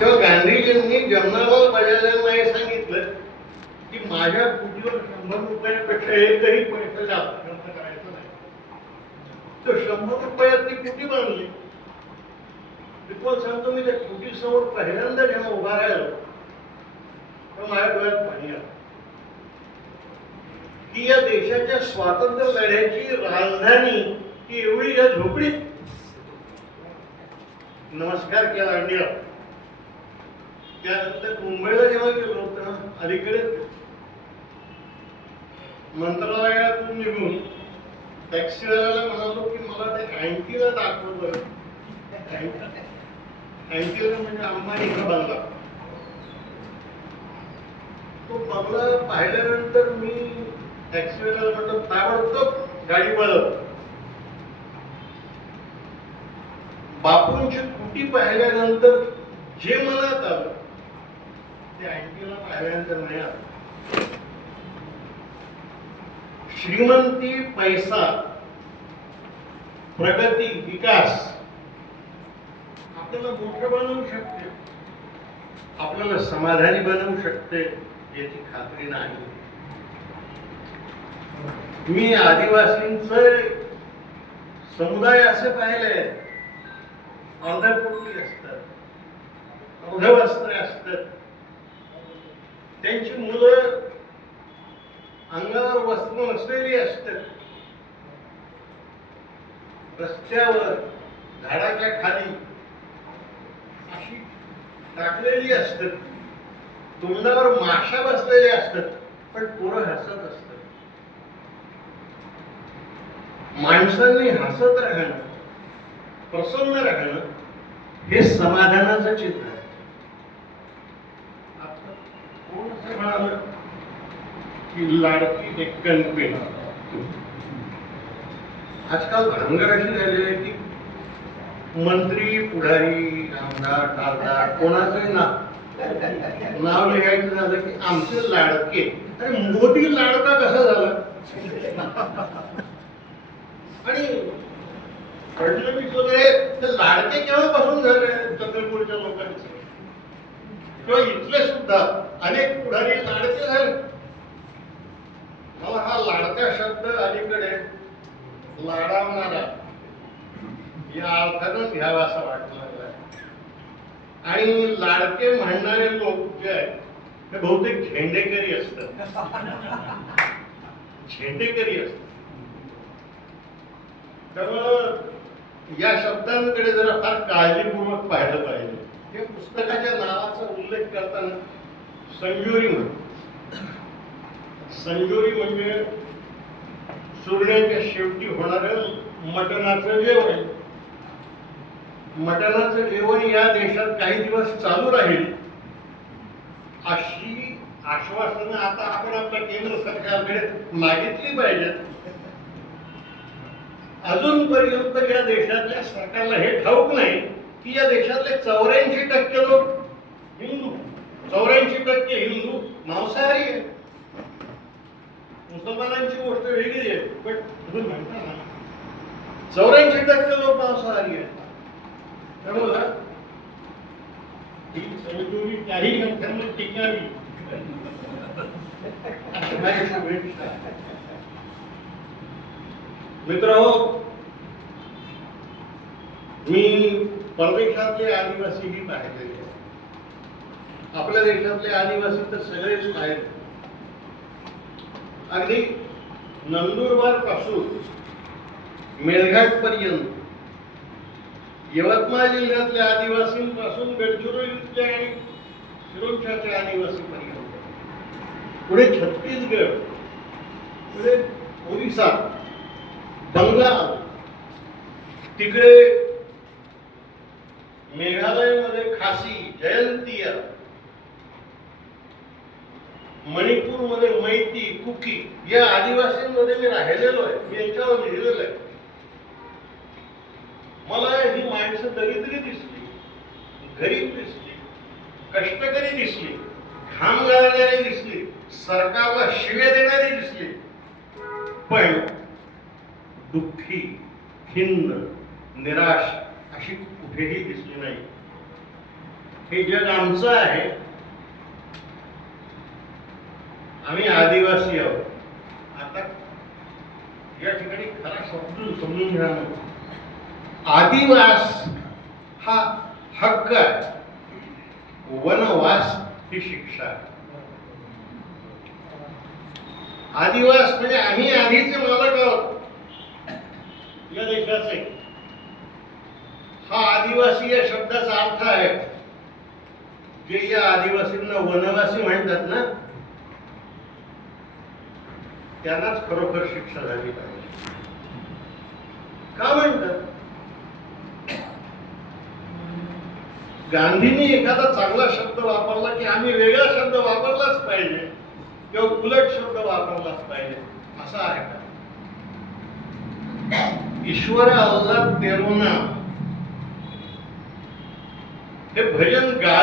तेव्हा गांधीजींनी जमनालाल बजाजांना हे सांगितलं की माझ्या पुटीवर शंभर रुपयापेक्षा एकही पैसा जास्त खर्च करायचा नाही. तर शंभर रुपयात ती पुटी बांधली मी तुम्हाला सांगतो मी त्या कुटीसमोर पहिल्यांदा जेव्हा उभा राहिलो तर माझ्या डोळ्यात पाणी आलं. की या देशाच्या स्वातंत्र्य लढ्याची राजधानी ही एवढी या झोपडीत. नमस्कार केला इंडिया त्यानंतर मुंबईला जेव्हा गेलो होतो अलीकडे मंत्रालयातून निघून टॅक्सीवाल्याला म्हणालो की मला ते अँटीला दाखवतो अँटीला म्हणजे अंबानीचा बंगला. तो बंगला पाहिल्यानंतर मी टॅक्सीवाल्याला म्हटलं ताबडतोब गाडी बदल बापूंची कुटी पाहिल्यानंतर जे मनात आलं ते अँटीला पाहिल्यानंतर नाही आलं श्रीमंती पैसा प्रगती विकास. आपल्याला मोठं बनवू शकते. आपल्याला समाधानी बनवू शकते याची खात्री नाही. मी आदिवासींच समुदाय असे पाहिले अर्धपोटी असतात अर्धवस्त्रे असतात त्यांची मुलं अंगावर वस्त्र नसलेली असतात. रस्त्यावर झाडाच्या खाली अशी टाकलेली असतात. तोंडावर माशा बसलेल्या असतात पण पोरं हसत असतात. माणसांनी हसत राहणं प्रसन्न राहणं हे समाधानाचं चिन्ह आहे आता आलं की लाडकी डेक्कन पेन आजकाल भानगड अशी झालेली आहे की मंत्री पुढारी आमदार खासदार कोणाचंही ना नाव लिहायचं झालं की आमचे लाडके. अरे मोदी लाडका कसा झाला? आणि फडणवीस वगैरे ते लाडके केव्हापासून झाले चंद्रपूरच्या लोकांचे? किंवा इथले सुद्धा अनेक पुढारी लाडके झाले. मला हा लाडका शब्द अलीकडे लाडावणारा या अर्थानं घ्यावा असा वाटू लागला आणि लाडके म्हणणारे लोक जे आहेत ते बहुतेक झेंडेकरी असतात. झेंडेकरी असतात. त्यामुळं या शब्दांकडे जरा फार काळजीपूर्वक पाहिलं पाहिजे. हे पुस्तकाच्या नावाचा उल्लेख करताना संजुरी म्हण. संजुरी म्हणजे सूर्याच्या शेवटी होणारं मटणाचं जेवण. मटणाचं जेवण या देशात काही दिवस चालू राहील. अशी आश्वासनं आता आपण आपल्या केंद्र सरकारकडे मागितली पाहिजेत. अजूनपर्यंत या देशातल्या सरकारला हे ठाऊक नाही की या देशातले चौऱ्याऐंशी टक्के लोक हिंदू. चौऱ्याऐंशी टक्के हिंदू मांसाहारी आहे मुसलमानांची गोष्ट वेगळी आहे पण तुम्ही म्हणता ना चौऱ्याऐंशी टक्के लोक मांसाहारी आहेत त्यामुळं ही काही टिकावी. मित्र मी परदेशातले आदिवासीही पाहिलेले. आपल्या देशातले आदिवासी तर सगळेच आहेत अगदी नंदुरबारपासून मेळघाट पर्यंत यवतमाळ जिल्ह्यातल्या आदिवासींपासून गडचिरोलीतल्या आणि सिरोंचाच्या आदिवासी पर्यंत पुढे छत्तीसगड पुढे ओरिसा बंगाल तिकडे मेघालयमध्ये खासी जयंतिया मणिपूरमध्ये मैती कुकी या आदिवासींमध्ये मी राहिलेलो आहे. मी यांच्यावर लिहिलेलं आहे. मला ही माणसं दरिद्री दिसली गरीब दिसली कष्टकरी दिसली घाम गाळणारी दिसली सरकारला शिव्या देणारी दिसली. पण दुःखी खिन्न निराश अशी कुठेही दिसली नाही. हे जग आमचं आहे. आम्ही आदिवासी आहोत. आता या ठिकाणी खरा समजून समजून घ्या. आदिवास हा हक्क आहे. वनवास ही शिक्षा आहे. आदिवास म्हणजे आम्ही आधीचे मालक आहोत. या देशाचे. हा आदिवासी या शब्दाचा अर्थ आहे. जे या आदिवासींना वनवासी म्हणतात ना त्यांनाच खरोखर शिक्षा झाली पाहिजे. का म्हणतात? गांधींनी एखादा चांगला शब्द वापरला की आम्ही वेगळा शब्द वापरलाच पाहिजे किंवा उलट शब्द वापरलाच पाहिजे असा आहे का? ईश्वर अल्लाह तेरो हे भजन गा